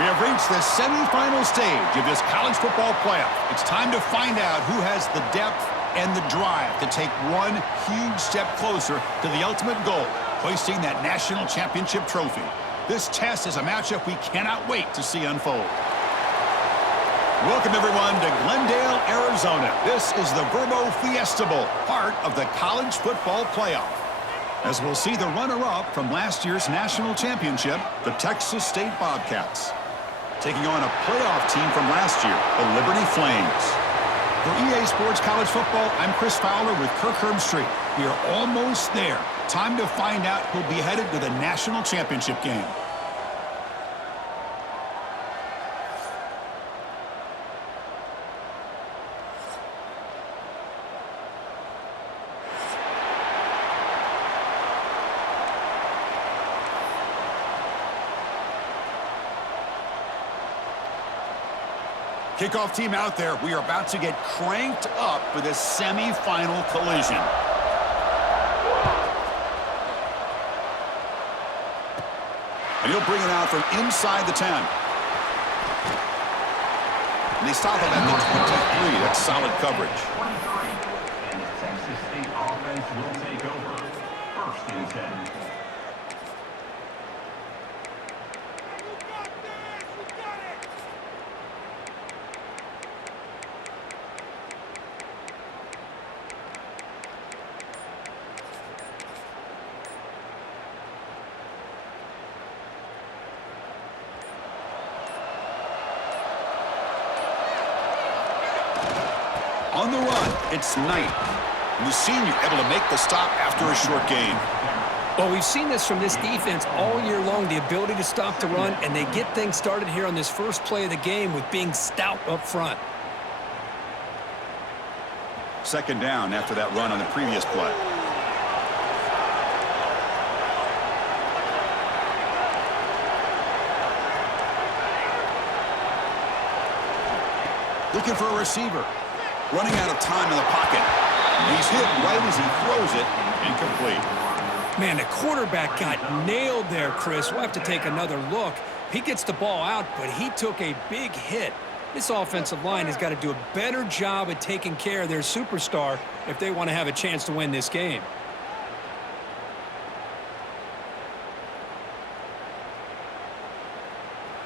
We have reached the semifinal stage of this college football playoff. It's time to find out who has the depth and the drive to take one huge step closer to the ultimate goal, hoisting that national championship trophy. This test is a matchup we cannot wait to see unfold. Welcome, everyone, to Glendale, Arizona. This is the Verbo Fiesta Bowl, part of the college football playoff. As we'll see the runner-up from last year's national championship, the Texas State Bobcats, taking on a playoff team from last year, the Liberty Flames. For EA Sports College Football, I'm Chris Fowler with Kirk Herbstreit. We are almost there. Time to find out who'll be headed to the national championship game. Kickoff team out there. We are about to get cranked up for this semifinal collision. And he'll bring it out from inside the 10. And they stop him at the 23. That's solid coverage. And the Texas State offense will take over. First and 10. On the run, it's Knight. And the senior able to make the stop after a short gain. Well, we've seen this from this defense all year long, the ability to stop the run, and they get things started here on this first play of the game with being stout up front. Second down after that run on the previous play. Looking for a receiver. Running out of time in the pocket. He's hit right as he throws it. Incomplete. Man, the quarterback got nailed there, Chris. We'll have to take another look. He gets the ball out, but he took a big hit. This offensive line has got to do a better job at taking care of their superstar if they want to have a chance to win this game.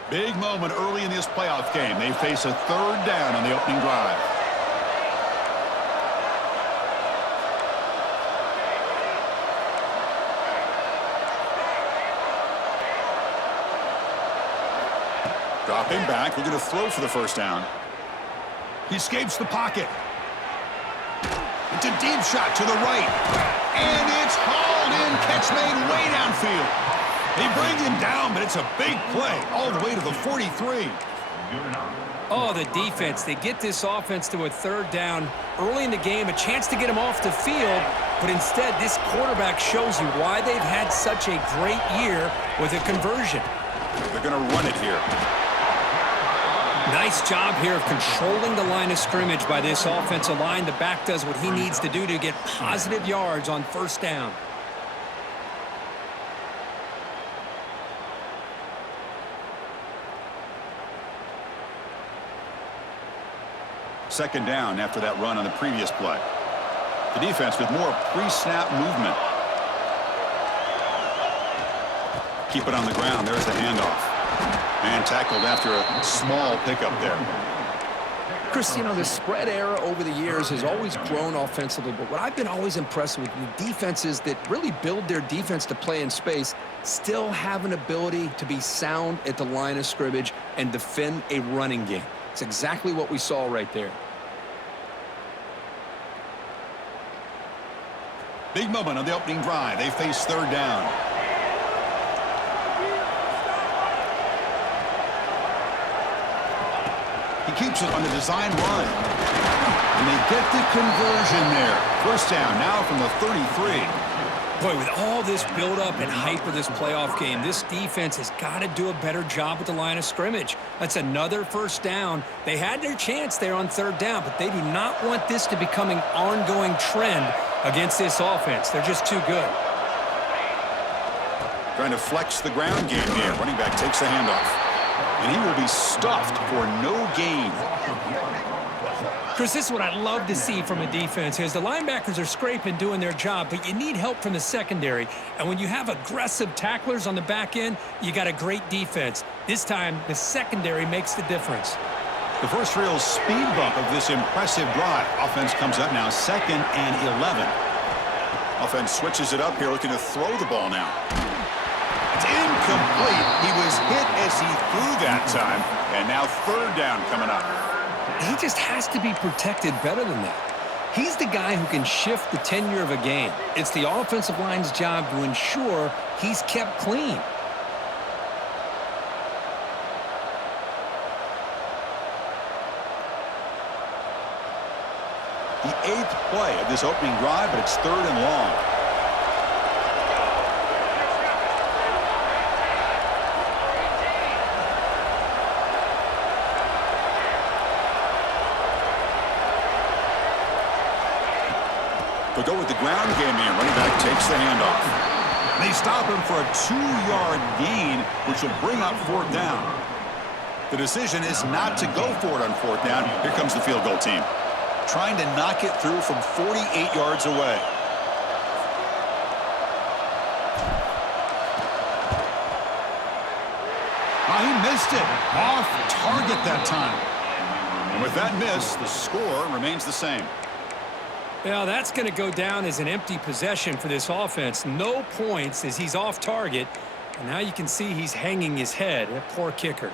Big moment early in this playoff game. They face a third down on the opening drive. Dropping back, looking to throw for the first down. He escapes the pocket. It's a deep shot to the right. And it's hauled in, catch made way downfield. They bring him down, but it's a big play all the way to the 43. Oh, the defense. They get this offense to a third down early in the game, a chance to get him off the field, but instead this quarterback shows you why they've had such a great year with a conversion. They're going to run it here. Nice job here of controlling the line of scrimmage by this offensive line. The back does what he needs to do to get positive yards on first down. Second down after that run on the previous play. The defense with more pre-snap movement. Keep it on the ground. There's the handoff. And tackled after a small pickup there. Chris, you know, the spread era over the years has always grown offensively, but what I've been always impressed with the defenses that really build their defense to play in space still have an ability to be sound at the line of scrimmage and defend a running game. It's exactly what we saw right there. Big moment on the opening drive. They face third down. He keeps it on the design run. And they get the conversion there. First down now from the 33. Boy, with all this build-up and hype of this playoff game, this defense has got to do a better job at the line of scrimmage. That's another first down. They had their chance there on third down, but they do not want this to become an ongoing trend against this offense. They're just too good. Trying to flex the ground game here. Running back takes the handoff. And he will be stuffed for no gain. Chris, this is what I love to see from a defense is the linebackers are scraping, doing their job, but you need help from the secondary. And when you have aggressive tacklers on the back end, you got a great defense. This time, the secondary makes the difference. The first real speed bump of this impressive drive. Offense comes up now 2nd and 11. Offense switches it up here, looking to throw the ball now. It's incomplete. He was hit as he threw that time. And now 3rd down coming up. He just has to be protected better than that. He's the guy who can shift the tenure of a game. It's the offensive line's job to ensure he's kept clean. The 8th play of this opening drive, but it's 3rd and long. They'll go with the ground game here. Running back takes the handoff. They stop him for a 2-yard gain, which will bring up 4th down. The decision is not to go for it on 4th down. Here comes the field goal team, trying to knock it through from 48 yards away. He missed it. Off target that time. And with that miss, the score remains the same. Well, that's going to go down as an empty possession for this offense. No points as he's off target. And now you can see he's hanging his head. A poor kicker.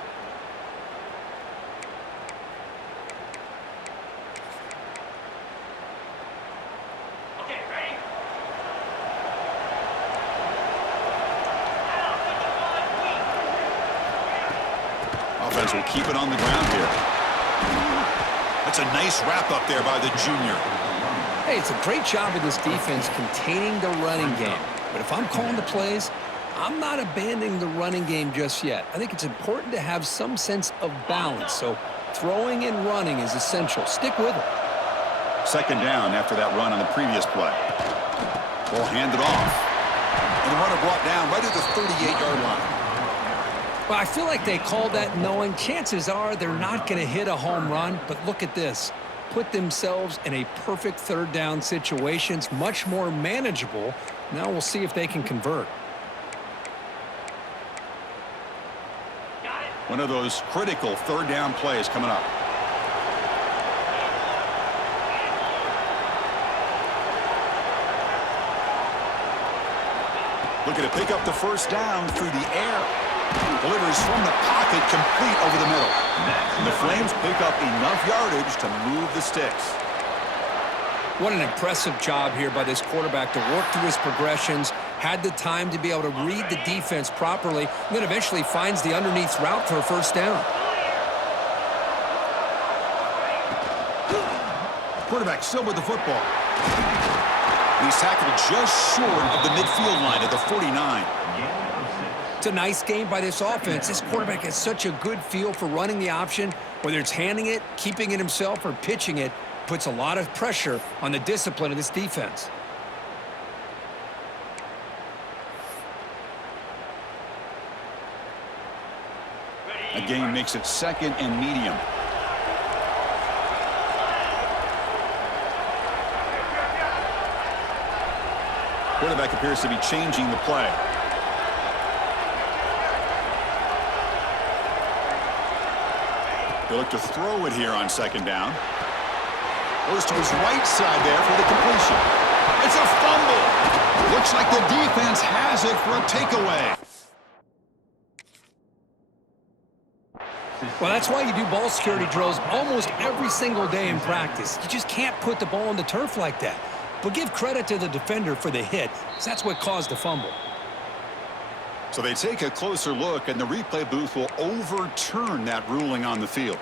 Offense will keep it on the ground here. That's a nice wrap up there by the junior. Hey, it's a great job of this defense containing the running game. But if I'm calling the plays, I'm not abandoning the running game just yet. I think it's important to have some sense of balance. So throwing and running is essential. Stick with it. 2nd down after that run on the previous play. Ball handed off. And the runner brought down right at the 38-yard line. Well, I feel like they called that knowing chances are they're not going to hit a home run. But look at this. Put themselves in a perfect 3rd down situation. It's much more manageable. Now we'll see if they can convert. One of those critical 3rd down plays coming up. Looking to pick up the 1st down through the air. Delivers from the pocket, complete over the middle. And the Flames pick up enough yardage to move the sticks. What an impressive job here by this quarterback to work through his progressions, had the time to be able to read the defense properly, and then eventually finds the underneath route for a 1st down. Quarterback still with the football. He's tackled just short of the midfield line at the 49. It's a nice game by this offense. This quarterback has such a good feel for running the option, whether it's handing it, keeping it himself, or pitching it. Puts a lot of pressure on the discipline of this defense. A gain makes it 2nd and medium. Quarterback appears to be changing the play. They look to throw it here on 2nd down. Goes to his right side there for the completion. It's a fumble. Looks like the defense has it for a takeaway. Well, that's why you do ball security drills almost every single day in practice. You just can't put the ball on the turf like that. But give credit to the defender for the hit, because that's what caused the fumble. So they take a closer look, and the replay booth will overturn that ruling on the field.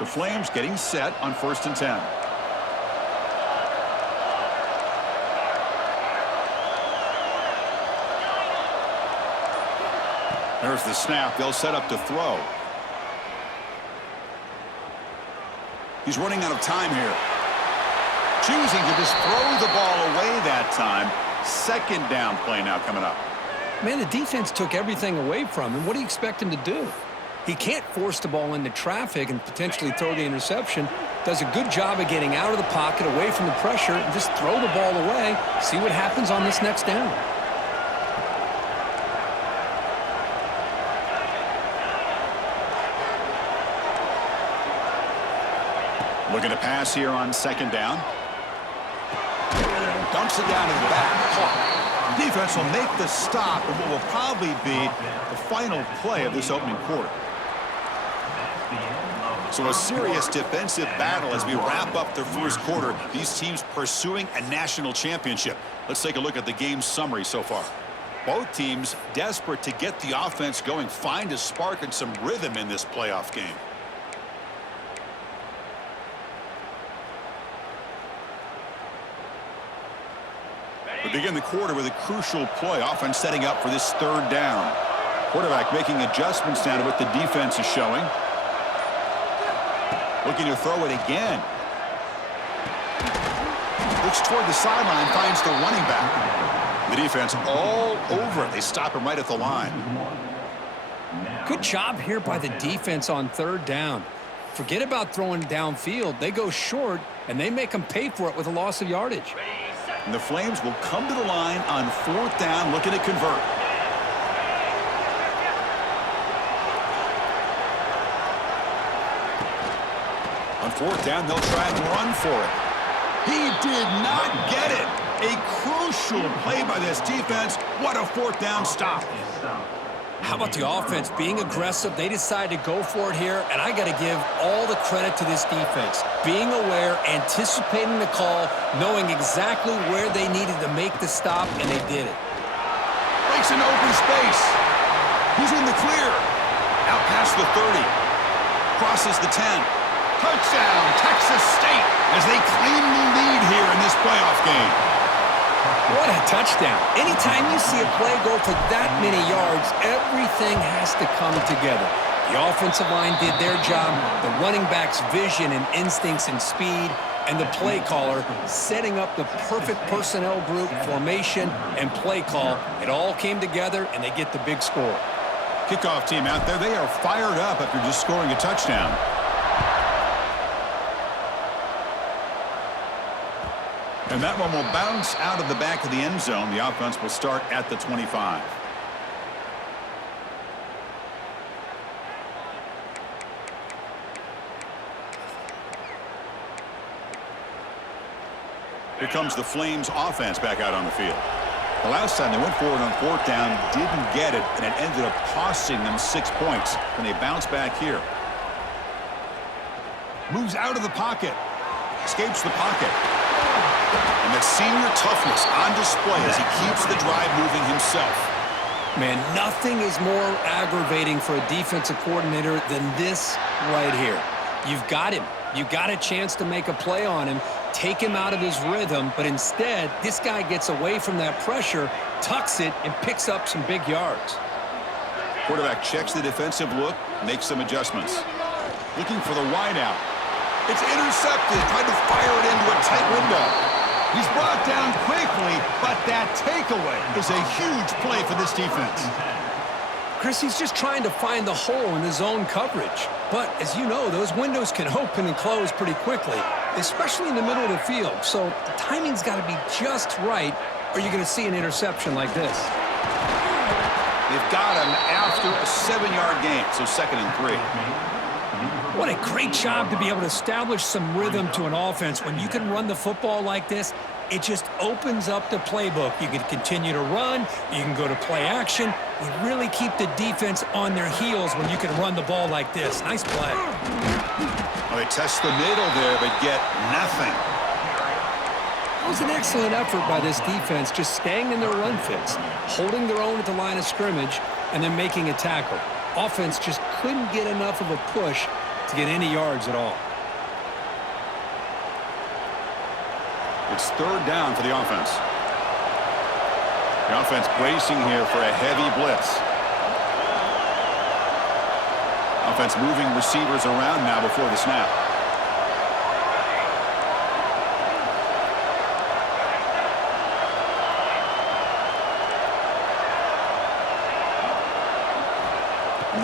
The Flames getting set on 1st and 10. There's the snap. They'll set up to throw. He's running out of time here. choosing to just throw the ball away that time. Second down play now coming up. Man, the defense took everything away from him. What do you expect him to do? He can't force the ball into traffic and potentially throw the interception. Does a good job of getting out of the pocket, away from the pressure, and just throw the ball away. See what happens on this next down. Looking to pass here on second down. Dumps it down to the back. Caught. Defense will make the stop of what will probably be the final play of this opening quarter. So a serious defensive battle as we wrap up the first quarter. These teams pursuing a national championship. Let's take a look at the game summary so far. Both teams desperate to get the offense going, find a spark and some rhythm in this playoff game. We begin the quarter with a crucial play, offense setting up for this third down. Quarterback making adjustments now to what the defense is showing. Looking to throw it again. Looks toward the sideline, finds the running back. The defense all over it. They stop him right at the line. Good job here by the defense on third down. Forget about throwing downfield. They go short, and they make them pay for it with a loss of yardage. And the Flames will come to the line on fourth down, looking to convert. On fourth down, they'll try and run for it. He did not get it. A crucial play by this defense. What a fourth down stop. How about the offense being aggressive? They decided to go for it here, and I got to give all the credit to this defense. Being aware, anticipating the call, knowing exactly where they needed to make the stop, and they did it. Breaks an open space. He's in the clear. Out past the 30. Crosses the 10. Touchdown, Texas State, as they claim the lead here in this playoff game. What a touchdown. Anytime you see a play go for that many yards, everything has to come together. The offensive line did their job, the running back's vision and instincts and speed, and the play caller setting up the perfect personnel group, formation, and play call. It all came together, and they get the big score. Kickoff team out there, they are fired up after just scoring a touchdown. And that one will bounce out of the back of the end zone. The offense will start at the 25. Here comes the Flames offense back out on the field. The last time they went forward on fourth down, didn't get it, and it ended up costing them 6 points. And they bounce back here. Moves out of the pocket. Escapes the pocket. And that senior toughness on display as he keeps the drive moving himself. Man, nothing is more aggravating for a defensive coordinator than this right here. You've got him. You got a chance to make a play on him, take him out of his rhythm, but instead, this guy gets away from that pressure, tucks it, and picks up some big yards. Quarterback checks the defensive look, makes some adjustments. Looking for the wideout. It's intercepted, tried to fire it into a tight window. He's brought down quickly, but that takeaway is a huge play for this defense. Chris, he's just trying to find the hole in his own coverage. But as you know, those windows can open and close pretty quickly, especially in the middle of the field. So the timing's got to be just right, or you're going to see an interception like this. They've got him after a 7-yard gain, so 2nd and 3. What a great job to be able to establish some rhythm to an offense. When you can run the football like this, it just opens up the playbook. You can continue to run. You can go to play action. You really keep the defense on their heels when you can run the ball like this. Nice play. Well, they test the middle there, but get nothing. That was an excellent effort by this defense, just staying in their run fits, holding their own at the line of scrimmage, and then making a tackle. Offense just couldn't get enough of a push to get any yards at all. It's third down for the offense. The offense bracing here for a heavy blitz. Offense moving receivers around now before the snap.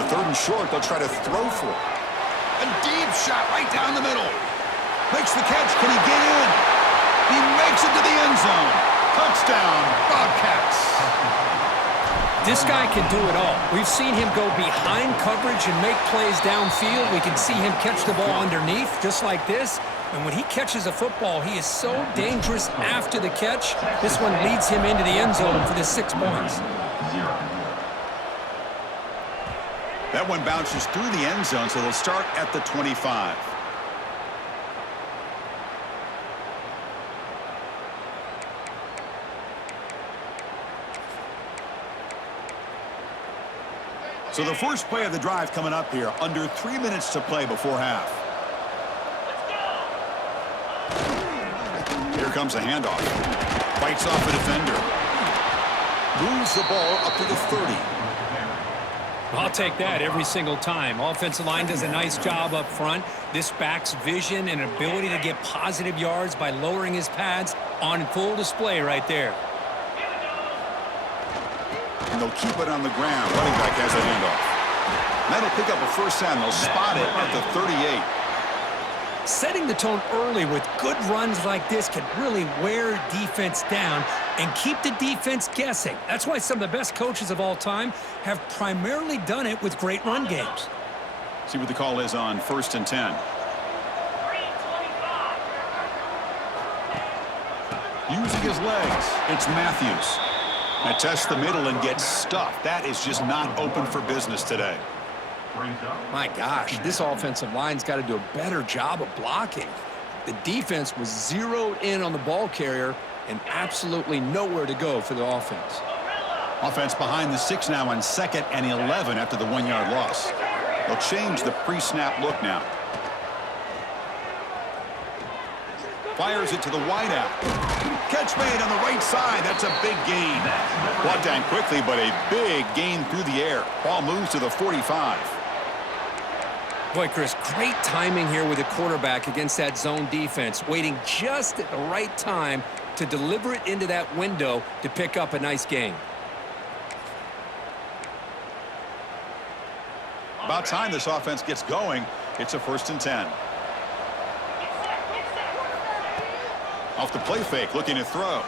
3rd and short, they'll try to throw for it. A deep shot right down the middle. Makes the catch. Can he get in? He makes it to the end zone. Touchdown, Bobcats. This guy can do it all. We've seen him go behind coverage and make plays downfield. We can see him catch the ball underneath, just like this. And when he catches a football, he is so dangerous after the catch. This one leads him into the end zone for the 6 points. That one bounces through the end zone, so they'll start at the 25. So the first play of the drive coming up here, under 3 minutes to play before half. Here comes a handoff. Fights off a defender. Moves the ball up to the 30. I'll take that every single time. Offensive line does a nice job up front. This back's vision and ability to get positive yards by lowering his pads on full display right there. And they'll keep it on the ground. Running back has a handoff. That'll pick up a first down. They'll spot it at the 38. Setting the tone early with good runs like this can really wear defense down and keep the defense guessing. That's why some of the best coaches of all time have primarily done it with great run games. See what the call is on 1st and 10. Using his legs, it's Matthews. Now tests the middle and gets stuffed. That is just not open for business today. My gosh, this offensive line's got to do a better job of blocking. The defense was zeroed in on the ball carrier and absolutely nowhere to go for the offense. Offense behind the 6 now on 2nd and 11 after the 1-yard loss. They'll change the pre-snap look now. Fires it to the wideout. Catch made on the right side. That's a big gain. Brought down quickly, but a big gain through the air. Ball moves to the 45. Boy, Chris, great timing here with the quarterback against that zone defense, waiting just at the right time to deliver it into that window to pick up a nice gain. About time this offense gets going. It's a 1st and 10. Off the play fake, looking to throw.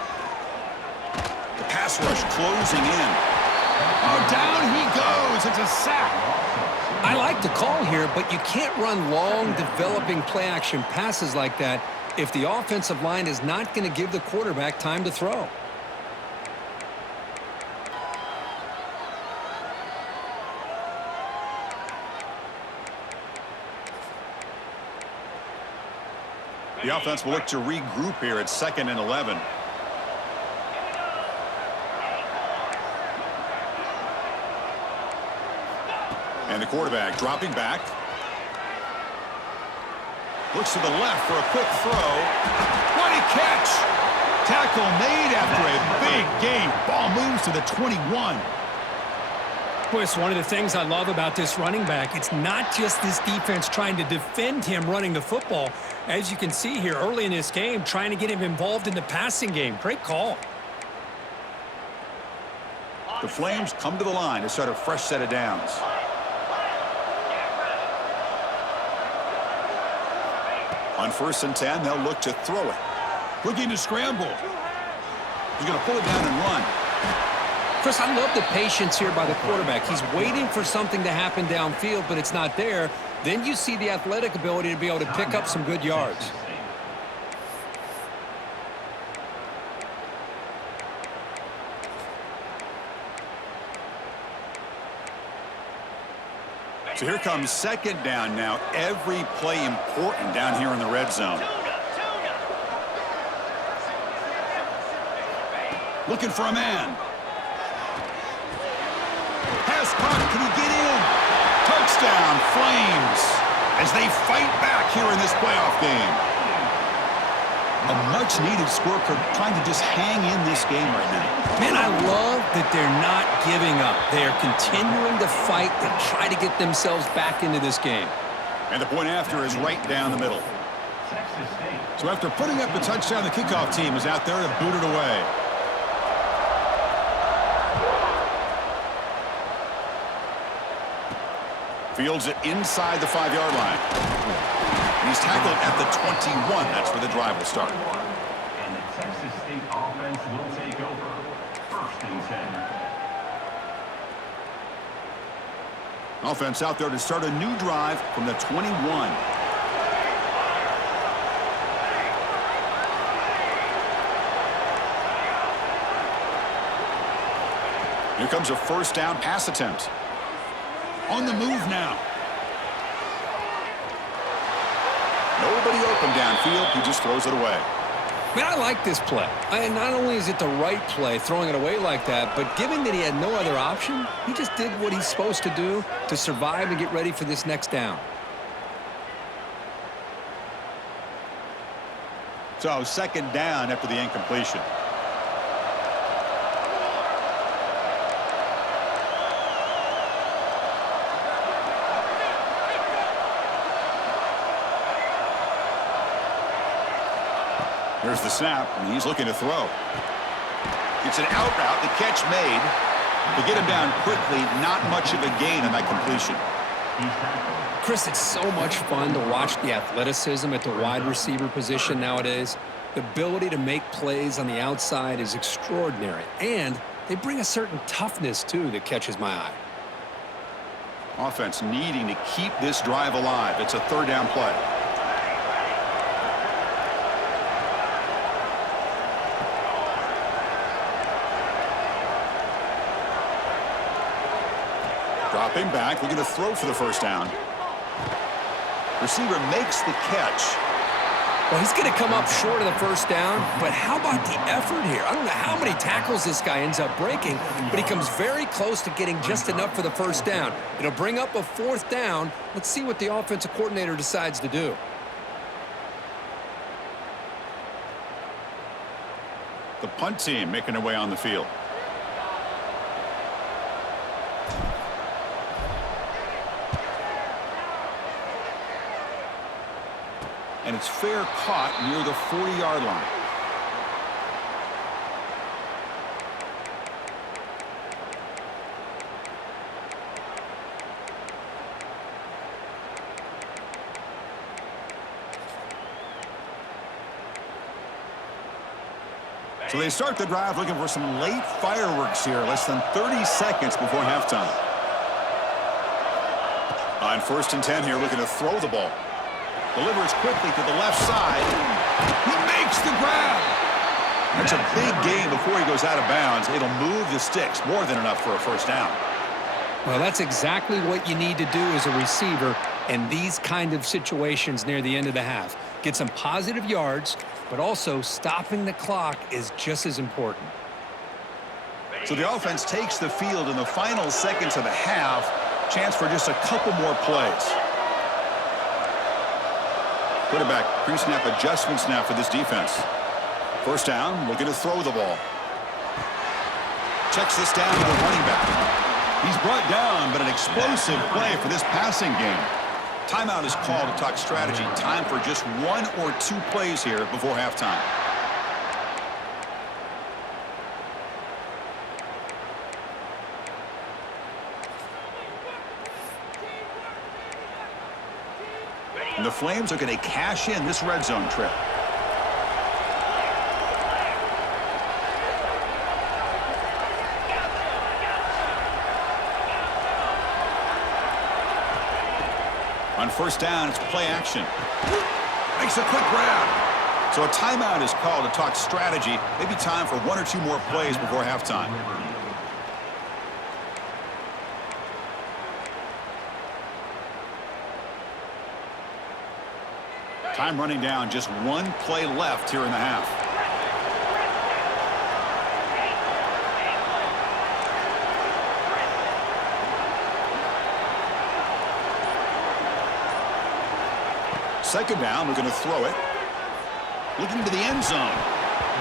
The pass rush closing in. Oh, down he goes. It's a sack. I like the call here, but you can't run long, developing play-action passes like that if the offensive line is not going to give the quarterback time to throw. The offense will look to regroup here at 2nd and 11. And the quarterback dropping back. Looks to the left for a quick throw. What a catch! Tackle made after a big gain. Ball moves to the 21. Boy, it's one of the things I love about this running back. It's not just this defense trying to defend him running the football. As you can see here early in this game, trying to get him involved in the passing game. Great call. The Flames come to the line to start a fresh set of downs. On 1st and 10, they'll look to throw it. Looking to scramble. He's going to pull it down and run. Chris, I love the patience here by the quarterback. He's waiting for something to happen downfield, but it's not there. Then you see the athletic ability to be able to pick up some good yards. So here comes 2nd down now. Every play important down here in the red zone. Looking for a man. Pass caught. Can he get in? Touchdown, Flames, as they fight back here in this playoff game. A much-needed score, trying to just hang in this game right now. Man, I love that they're not giving up. They are continuing to fight and try to get themselves back into this game. And the point after is right down the middle. So after putting up the touchdown, the kickoff team is out there to boot it away. Fields it inside the 5-yard line. And he's tackled at the 21. That's where the drive will start. And the Texas State offense will take over. First and 10. Offense out there to start a new drive from the 21. Here comes a first down pass attempt. On the move now. Nobody open downfield. He just throws it away. Man, I like this play. Not only is it the right play, throwing it away like that, but given that he had no other option, he just did what he's supposed to do to survive and get ready for this next down. So second down after the incompletion. Here's the snap, and he's looking to throw. It's an out route. The catch made. To get him down quickly, not much of a gain on that completion. Chris, it's so much fun to watch the athleticism at the wide receiver position nowadays. The ability to make plays on the outside is extraordinary, and they bring a certain toughness, too, that catches my eye. Offense needing to keep this drive alive. It's a third down play. Dropping back, looking to throw for the first down. Receiver makes the catch. Well, he's going to come up short of the first down, but how about the effort here? I don't know how many tackles this guy ends up breaking, but he comes very close to getting just enough for the first down. It'll bring up a fourth down. Let's see what the offensive coordinator decides to do. The punt team making their way on the field. And it's fair caught near the 40-yard line. So they start the drive looking for some late fireworks here, less than 30 seconds before halftime. On first and 10 here, looking to throw the ball. Delivers quickly to the left side. He makes the grab. That's a big gain before he goes out of bounds. It'll move the sticks, more than enough for a first down. Well, that's exactly what you need to do as a receiver in these kind of situations near the end of the half. Get some positive yards, but also stopping the clock is just as important. So the offense takes the field in the final seconds of the half. Chance for just a couple more plays. Quarterback pre-snap adjustments now for this defense. First down, looking to throw the ball. Checks this down to the running back. He's brought down, but an explosive play for this passing game. Timeout is called to talk strategy. Time for just one or two plays here before halftime. And the Flames are going to cash in this red zone trip. On first down, it's play action. Makes a quick grab. So a timeout is called to talk strategy. Maybe time for one or two more plays before halftime. Time running down, just one play left here in the half. Second down, we're going to throw it. Looking to the end zone.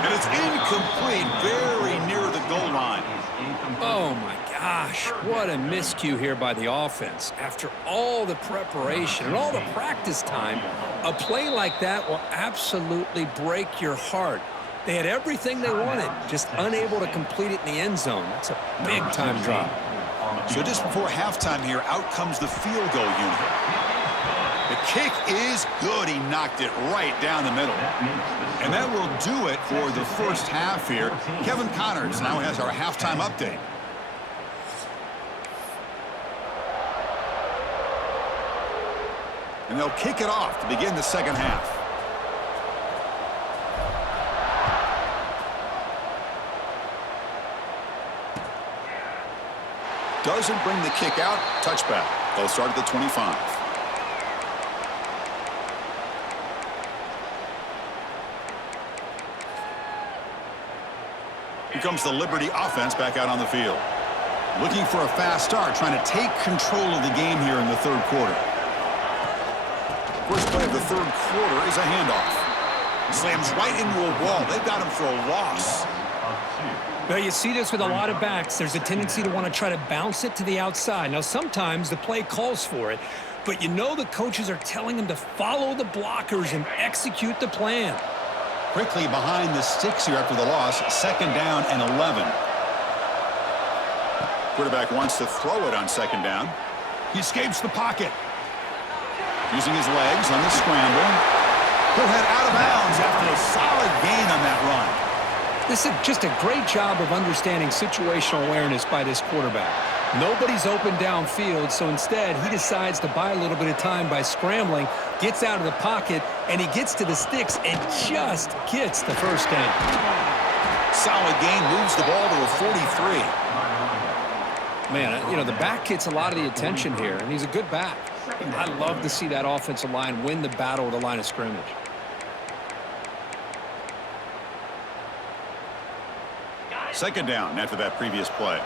And it's incomplete, very near the goal line. Oh, my gosh. What a miscue here by the offense. After all the preparation and all the practice time, a play like that will absolutely break your heart. They had everything they wanted, just unable to complete it in the end zone. That's a big-time drop. So just before halftime here, out comes the field goal unit. The kick is good. He knocked it right down the middle. And that will do it for the first half here. Kevin Connors now has our halftime update. And they'll kick it off to begin the second half. Doesn't bring the kick out. Touchback. They'll start at the 25. Here comes the Liberty offense back out on the field. Looking for a fast start, trying to take control of the game here in the third quarter. First play of the third quarter is a handoff. Slams right into a wall. They've got him for a loss. Well, you see this with a lot of backs. There's a tendency to want to try to bounce it to the outside. Now, sometimes the play calls for it, but you know the coaches are telling them to follow the blockers and execute the plan. Quickly behind the sticks here after the loss. Second down and 11. Quarterback wants to throw it on second down. He escapes the pocket. Using his legs on the scramble. He'll head out of bounds after a solid gain on that run. This is just a great job of understanding situational awareness by this quarterback. Nobody's open downfield, so instead he decides to buy a little bit of time by scrambling, gets out of the pocket, and he gets to the sticks and just gets the first down. Solid gain, moves the ball to a 43. Man, you know, the back gets a lot of the attention here, and he's a good back. I love to see that offensive line win the battle at the line of scrimmage. Second down after that previous play.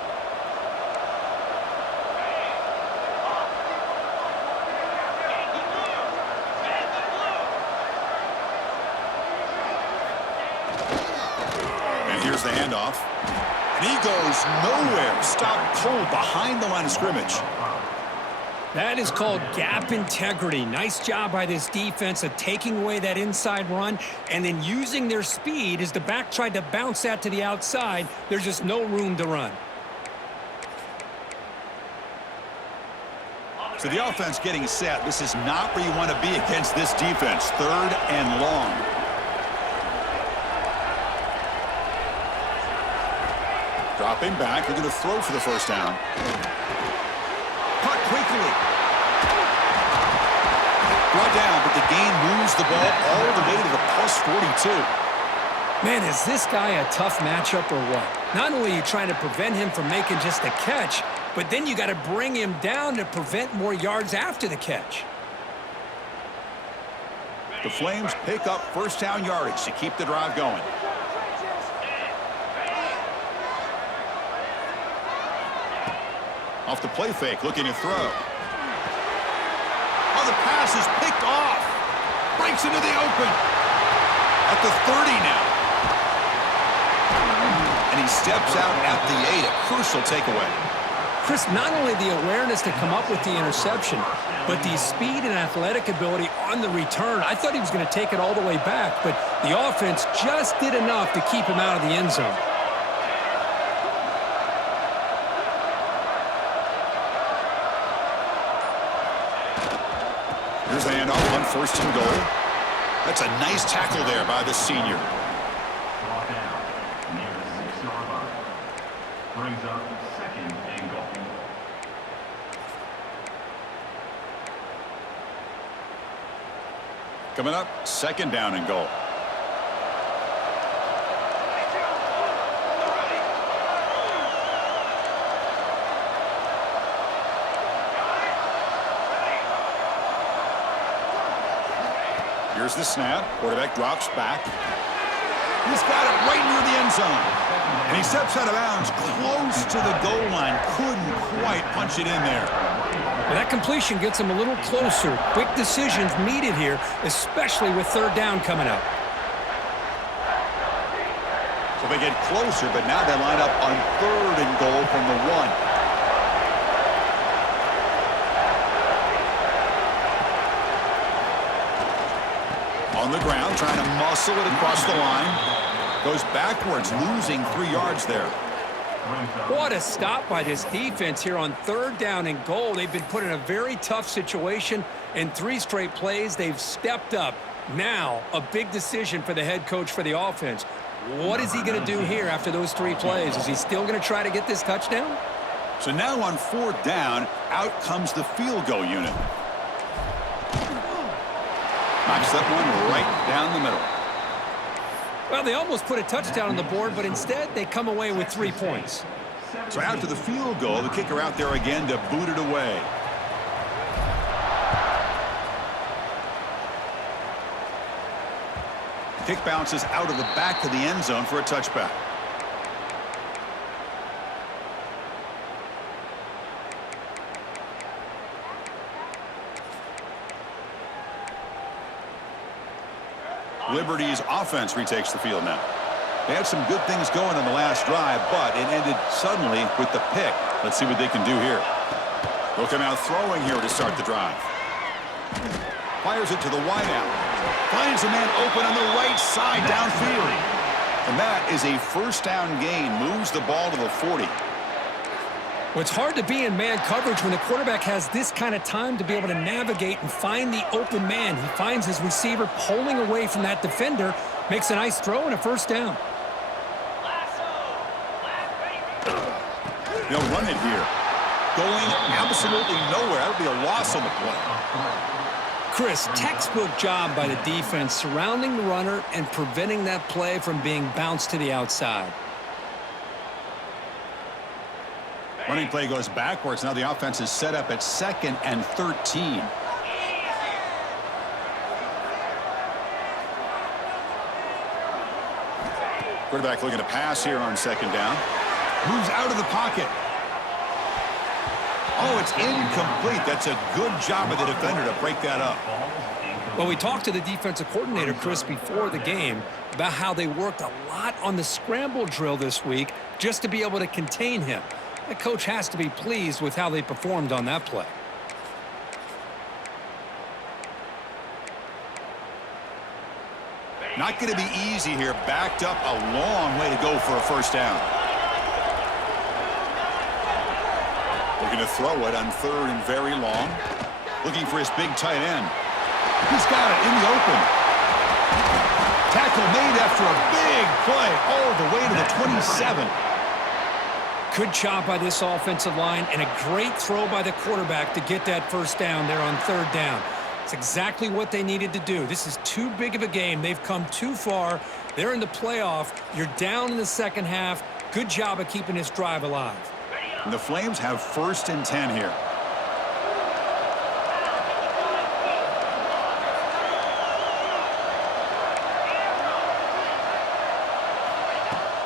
And here's the handoff. And he goes nowhere. Stopped cold behind the line of scrimmage. That is called gap integrity. Nice job by this defense of taking away that inside run and then using their speed as the back tried to bounce that to the outside. There's just no room to run. So the offense getting set. This is not where you want to be against this defense. Third and long. Dropping back. They're going to throw for the first down. Cut quickly. Brought down, but the gain moves the ball all the way to the plus 42. Man, is this guy a tough matchup or what? Not only are you trying to prevent him from making just a catch, but then you got to bring him down to prevent more yards after the catch. The Flames pick up first down yardage to keep the drive going. Off the play fake, looking to throw. Oh, the pass is picked off. Breaks into the open. At the 30 now. And he steps out at the 8. A crucial takeaway. Chris, not only the awareness to come up with the interception, but the speed and athletic ability on the return. I thought he was going to take it all the way back, but the offense just did enough to keep him out of the end zone. Here's the handoff on first and goal. That's a nice tackle there by the senior. Brought down near the 6-yard line. Brings up second and goal. Coming up, second down and goal. Here's the snap. Quarterback drops back. He's got it right near the end zone. And he steps out of bounds close to the goal line. Couldn't quite punch it in there. Well, that completion gets him a little closer. Quick decisions needed here, especially with third down coming up. So they get closer, but now they line up on third and goal from the 1. On the ground, trying to muscle it across the line. Goes backwards, losing 3 yards there. What a stop by this defense here on 3rd down and goal. They've been put in a very tough situation. In 3 straight plays, they've stepped up. Now, a big decision for the head coach for the offense. What is he going to do here after those 3 plays? Is he still going to try to get this touchdown? So now on 4th down, out comes the field goal unit. Knocks that one right down the middle. Well, they almost put a touchdown on the board, but instead they come away with 3 points. So after the field goal, the kicker out there again to boot it away. Kick bounces out of the back of the end zone for a touchback. Liberty's offense retakes the field now. They had some good things going on the last drive, but it ended suddenly with the pick. Let's see what they can do here. They'll come out throwing here to start the drive. Fires it to the wideout. Finds a man open on the right side downfield. And that is a 1st down gain. Moves the ball to the 40. Well, it's hard to be in man coverage when the quarterback has this kind of time to be able to navigate and find the open man. He finds his receiver pulling away from that defender, makes a nice throw and a 1st down. They'll run it here. Going absolutely nowhere. That would be a loss on the play. Chris, textbook job by the defense surrounding the runner and preventing that play from being bounced to the outside. Running play goes backwards. Now the offense is set up at 2nd and 13. Quarterback looking to pass here on 2nd down. Moves out of the pocket. Oh, it's incomplete. That's a good job of the defender to break that up. Well, we talked to the defensive coordinator, Chris, before the game about how they worked a lot on the scramble drill this week just to be able to contain him. The coach has to be pleased with how they performed on that play. Not going to be easy here. Backed up a long way to go for a 1st down. Looking to throw it on 3rd and very long. Looking for his big tight end. He's got it in the open. Tackle made after a big play all the way to the 27. Good job by this offensive line and a great throw by the quarterback to get that 1st down there on 3rd down. It's exactly what they needed to do. This is too big of a game. They've come too far. They're in the playoff. You're down in the 2nd half. Good job of keeping this drive alive. And the Flames have 1st and 10 here.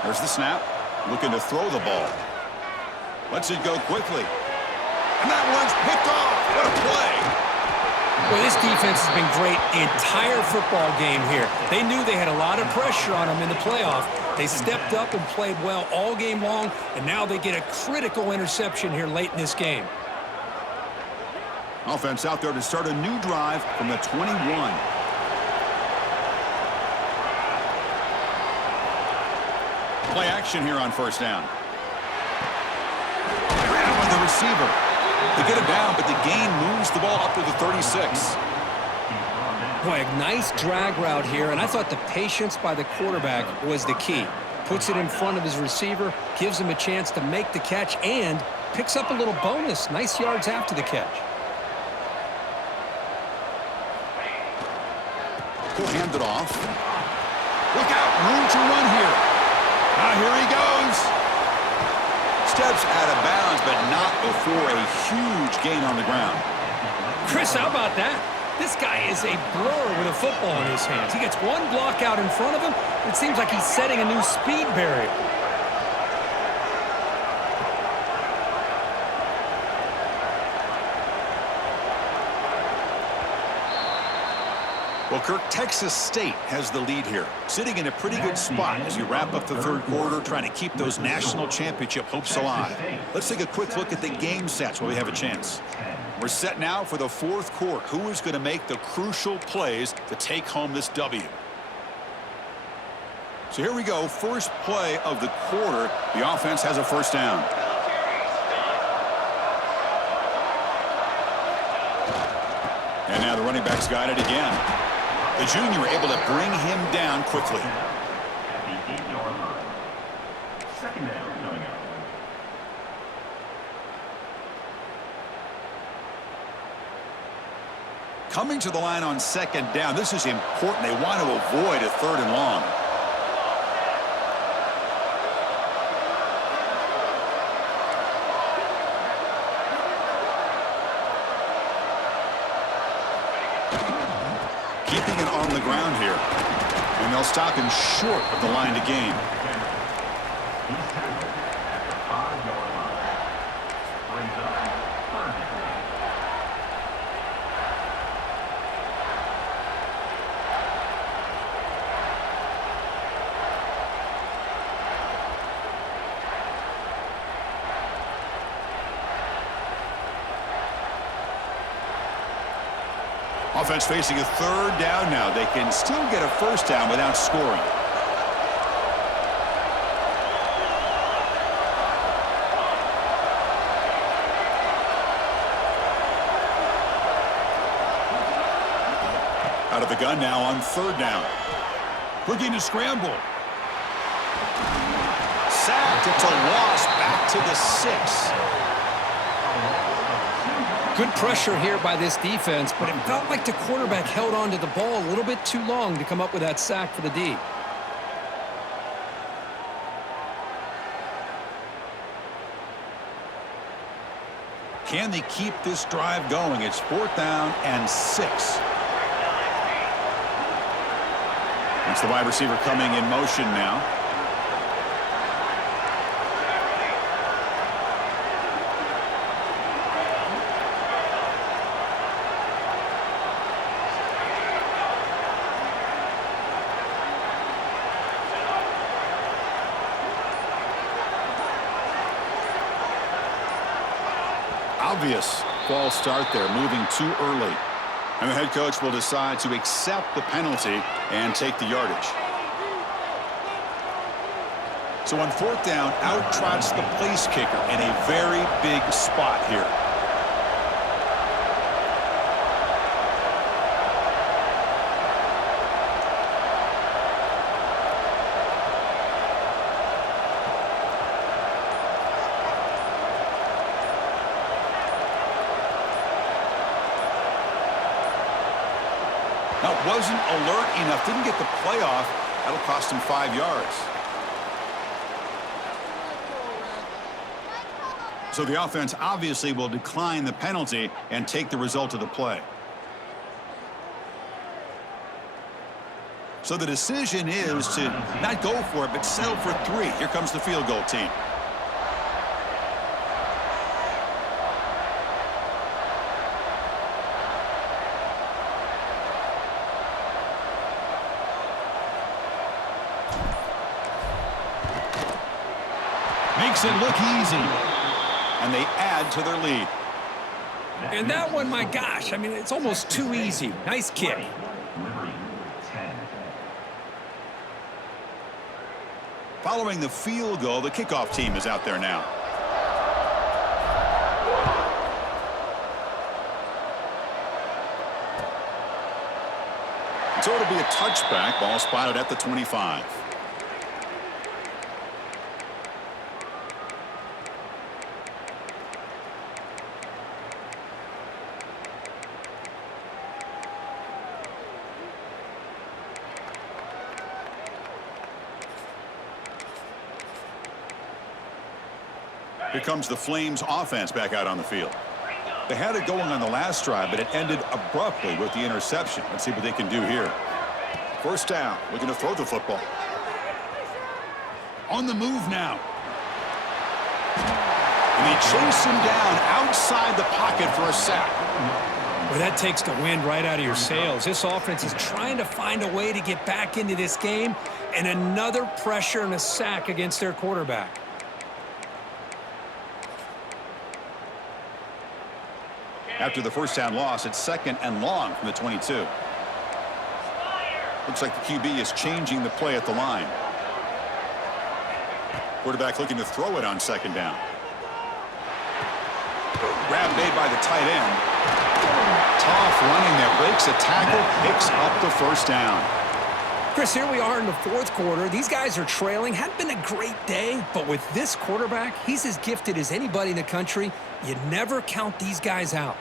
There's the snap. Looking to throw the ball. Lets it go quickly. And that one's picked off. What a play. Well, this defense has been great the entire football game here. They knew they had a lot of pressure on them in the playoff. They stepped up and played well all game long, and now they get a critical interception here late in this game. Offense out there to start a new drive from the 21. Play action here on 1st down. Ran with the receiver. They get him down, but the gain moves the ball up to the 36. Boy, a nice drag route here, and I thought the patience by the quarterback was the key. Puts it in front of his receiver, gives him a chance to make the catch, and picks up a little bonus. Nice yards after the catch. He'll hand it off. Look out, room to run here. Here he goes. Steps out of bounds, but not before a huge gain on the ground. Chris, how about that? This guy is a blur with a football in his hands. He gets one block out in front of him. It seems like he's setting a new speed barrier. Well, Kirk, Texas State has the lead here, sitting in a pretty good spot as you wrap up the 3rd quarter, trying to keep those national championship hopes alive. Let's take a quick look at the game stats while we have a chance. We're set now for the 4th quarter. Who is going to make the crucial plays to take home this W? So here we go, first play of the quarter. The offense has a first down. And now the running back's got it again. The junior able to bring him down quickly. At the 8-yard line. Second down coming up. Coming to the line on second down. This is important. They want to avoid a 3rd and long. Keeping it on the ground here. And they'll stop him short of the line to gain. He's tackled at the 5-yard line. Brings up 3rd down. Offense facing a 3rd down now. They can still get a first down without scoring. Out of the gun now on 3rd down. Looking to scramble. Sacked. It's a loss back to the 6. Good pressure here by this defense, but it felt like the quarterback held on to the ball a little bit too long to come up with that sack for the D. Can they keep this drive going? It's 4th down and 6. It's the wide receiver coming in motion now. Obvious false start there, moving too early. And the head coach will decide to accept the penalty and take the yardage. So on 4th down, out trots the place kicker in a very big spot here. Now, wasn't alert enough, didn't get the play off. That'll cost him 5 yards. So the offense obviously will decline the penalty and take the result of the play. So the decision is to not go for it, but settle for 3. Here comes the field goal team. Makes it look easy. And they add to their lead. And that one, my gosh, I mean, it's almost too easy. Nice kick. Following the field goal, the kickoff team is out there now. So it'll be a touchback. Ball spotted at the 25. Here comes the Flames offense back out on the field. They had it going on the last drive, but it ended abruptly with the interception. Let's see what they can do here. First down, looking to throw the football. On the move now. And they chase him down outside the pocket for a sack. Well, that takes the wind right out of your sails. This offense is trying to find a way to get back into this game, and another pressure and a sack against their quarterback. After the first down loss, it's 2nd and long from the 22. Looks like the QB is changing the play at the line. Quarterback looking to throw it on second down. Grab made by the tight end. Tough running that breaks a tackle, picks up the first down. Chris, here we are in the fourth quarter. These guys are trailing. Hadn't been a great day, but with this quarterback, he's as gifted as anybody in the country. You never count these guys out.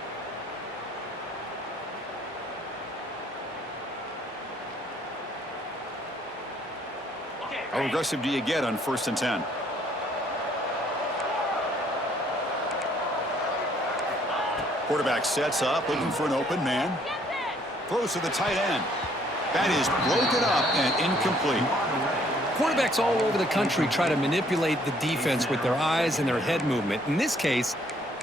How aggressive do you get on 1st and 10? Quarterback sets up, looking for an open man. Throws to the tight end. That is broken up and incomplete. Quarterbacks all over the country try to manipulate the defense with their eyes and their head movement. In this case,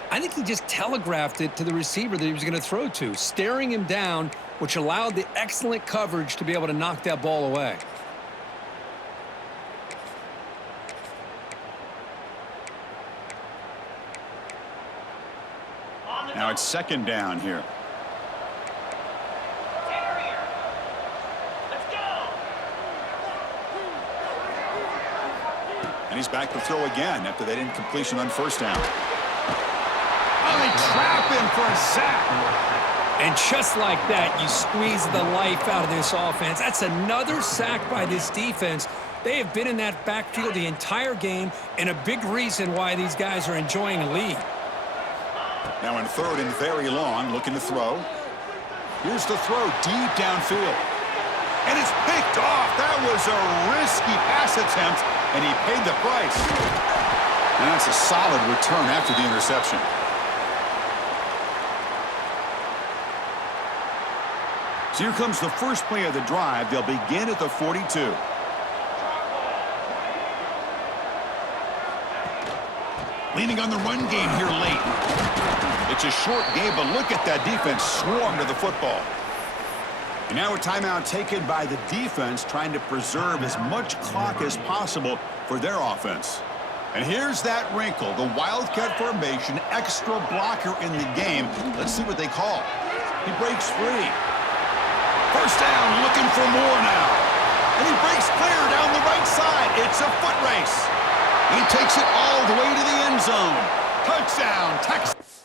I think he just telegraphed it to the receiver that he was going to throw to, staring him down, which allowed the excellent coverage to be able to knock that ball away. Now it's second down here. And he's back to throw again after that incompletion on 1st down. Oh, they trap him for a sack. And just like that, you squeeze the life out of this offense. That's another sack by this defense. They have been in that backfield the entire game, and a big reason why these guys are enjoying a lead. Now in 3rd and very long, looking to throw. Here's the throw deep downfield. And it's picked off. That was a risky pass attempt, and he paid the price. And that's a solid return after the interception. So here comes the first play of the drive. They'll begin at the 42. Leaning on the run game here late. It's a short game, but look at that defense swarm to the football. And now a timeout taken by the defense, trying to preserve as much clock as possible for their offense. And here's that wrinkle, the Wildcat formation, extra blocker in the game. Let's see what they call. He breaks free. First down, looking for more now. And he breaks clear down the right side. It's a foot race. He takes it all the way to the end zone. Touchdown, Texas.